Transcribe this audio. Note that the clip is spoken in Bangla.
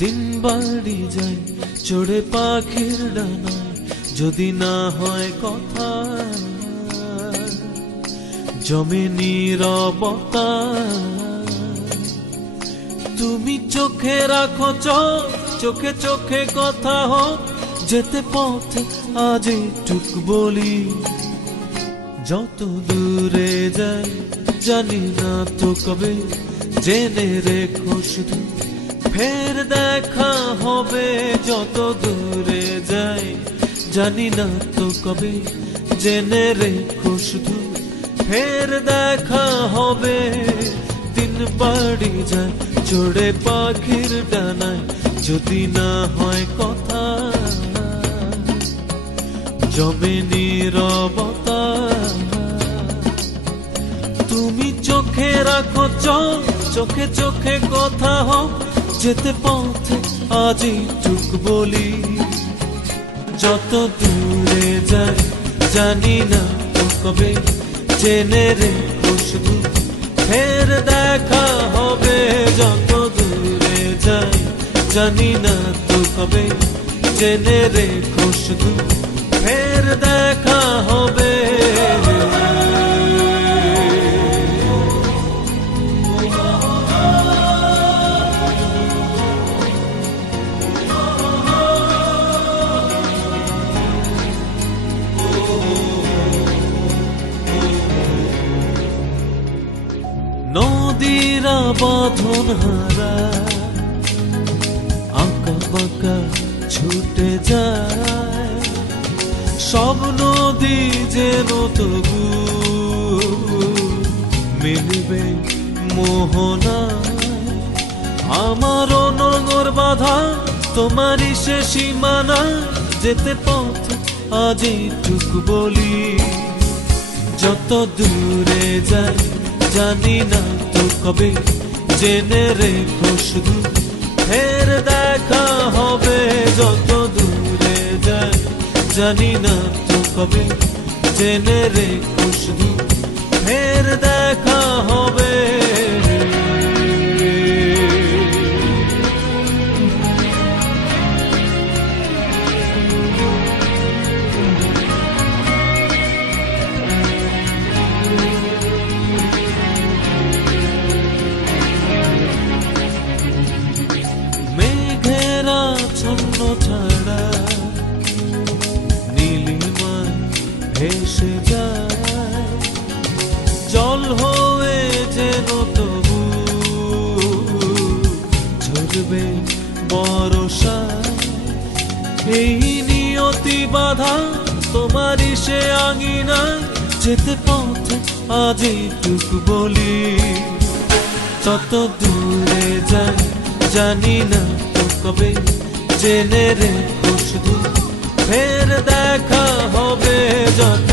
দিন বাড়ি যায় চড়ে পাখির ডানায়, যদি না হয় কথা জমে নীরবতা। তুমি চোখে রাখো চোখ, চোখে চোখে কথা হোক, যেতে পথে আজ টুক বলি। যত দূরে যাই জানি না তো কবে, জেনে রেখো শুধু ফের দেখা হবে। যত দূরে যাই জানি না তো কবে, জেনে রেখো শুধু ফের দেখা হবে। দিন বাড়ি যায় চড়ে পাখির ডানায়, যদি না হয় কথা জমে নীরবতা। তুমি চোখে রাখো চোখ, চোখে চোখে কথা হোক, যেতে পথে আজই টুক বলি। যত দূরে যাই জানি না তো কবে, জেনে রেখো শুধু ফের দেখা হবে। যত দূরে যাই জানি না তো কবে, জেনে রেখো শুধু ফের দেখা হবে। নদীরা বাঁধন হারা আঁকা বাঁকা ছুটে যায়, সব নদী যেন তবু মিলবে মোহনায়। আমারও নগর বাঁধা তোমারই সে সীমানা, যেতে পথ আজই টুক বলি। যত দূরে যাই জানি না তো কবে, জেনে রেখো শুধু ফের দেখা হবে। যত দূরে যাই জানি না তো কবে, জেনে রেখো শুধু ফের দেখা হবে। ছন্ন ছাড়া নীলিমায় ভেসে যায়, জল হয়ে যেন তবু ঝরবে বর্ষায়। এই নিয়তি বাধা তোমারই সে আঙিনায়, যেতে পথে আজই টুক বলি। তত দূরে যাই জানি না তো কবে, জেনে রেখো শুধু ফের দেখা হবে। যত